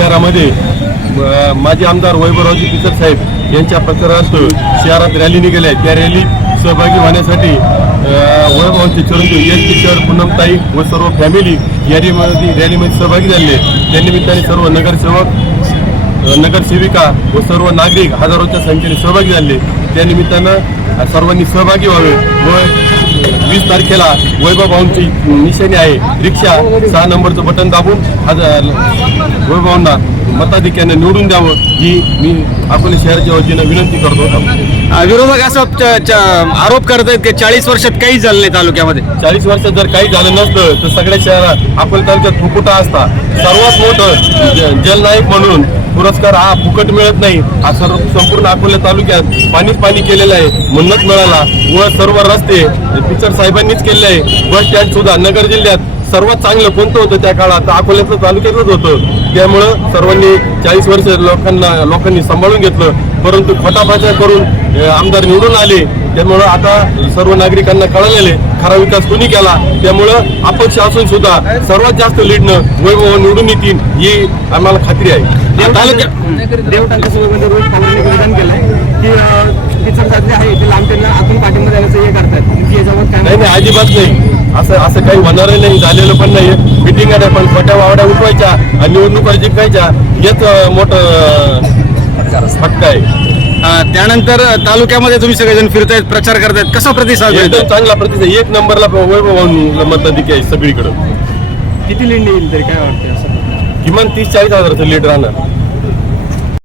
शहरामध्ये माजी आमदार वैभवरावजी पिचर साहेब यांच्या प्रचारार्थ शहरात रॅली निघाल्या त्या रॅलीत सहभागी होण्यासाठी वैभवांचे चिरंजीव एस किशोर पूनमताई व सर्व फॅमिली या रॅलीमध्ये सहभागी झाले. त्या निमित्ताने सर्व नगरसेवक नगरसेविका व सर्व नागरिक हजारोच्या संख्येने सहभागी झाले. त्या निमित्तानं सर्वांनी सहभागी व्हावे व वीस तारखेला वैभवभाऊंची निशाणी आहे. रिक्षा सहा नंबरचं बटन दाबून हजार वैभवांना मताधिक्याने निवडून द्यावं ही मी अकोले शहराच्या वतीनं विनंती करतो. विरोधक असं आरोप करत आहेत की चाळीस वर्षात काहीच झालं नाही तालुक्यामध्ये. चाळीस वर्षात जर काही झालं नसतं तर सगळ्या शहरात अकोले तालुक्यात फुकुटा असता. सर्वात मोठं जलनायक म्हणून पुरस्कार हा फुकट मिळत नाही. हा सर्व संपूर्ण अकोले तालुक्यात पाणीच पाणी केलेलं आहे. म्हणूनच मिळाला. व सर्व रस्ते पिचर साहेबांनीच केले आहे. बस स्टँड सुद्धा नगर जिल्ह्यात सर्वात चांगलं कोणतं होतं त्या काळात? अकोल्यातलं तालुक्यातच होतं. त्यामुळं सर्वांनी चाळीस वर्ष लोकांना लोकांनी सांभाळून घेतलं. परंतु खोटापाचा करून आमदार निवडून आले. त्यामुळं आता सर्व नागरिकांना कळलेले खरा विकास कोणी केला? त्यामुळं अपक्ष असून सुद्धा सर्वात जास्त लीडनं वैभव निवडून येतील ही आम्हाला खात्री आहे. विधान केलंय. की आहे ते लांब त्यांना आतून पाठिंबा देण्याचं हे करतात तुमची याच्यावर काय नाही नाही अजिबात नाही. असं असं काही होणारही नाही झालेलं पण नाही मिटिंग आहे पण खोट्या वावड्या उठवायच्या आणि निवडणुका जिंकायच्या हेच मोठं फटका आहे. त्यानंतर तालुक्यामध्ये तुम्ही सगळेजण फिरतायत प्रचार करतायत. कसा प्रतिसाद एकदम चांगला प्रतिसाद एक नंबरला वैभव मताधिक आहे सगळीकडं. किती लिंडी येईल तरी काय वाटतं असं? किमान तीस चाळीस हजाराचं लीड राहणार.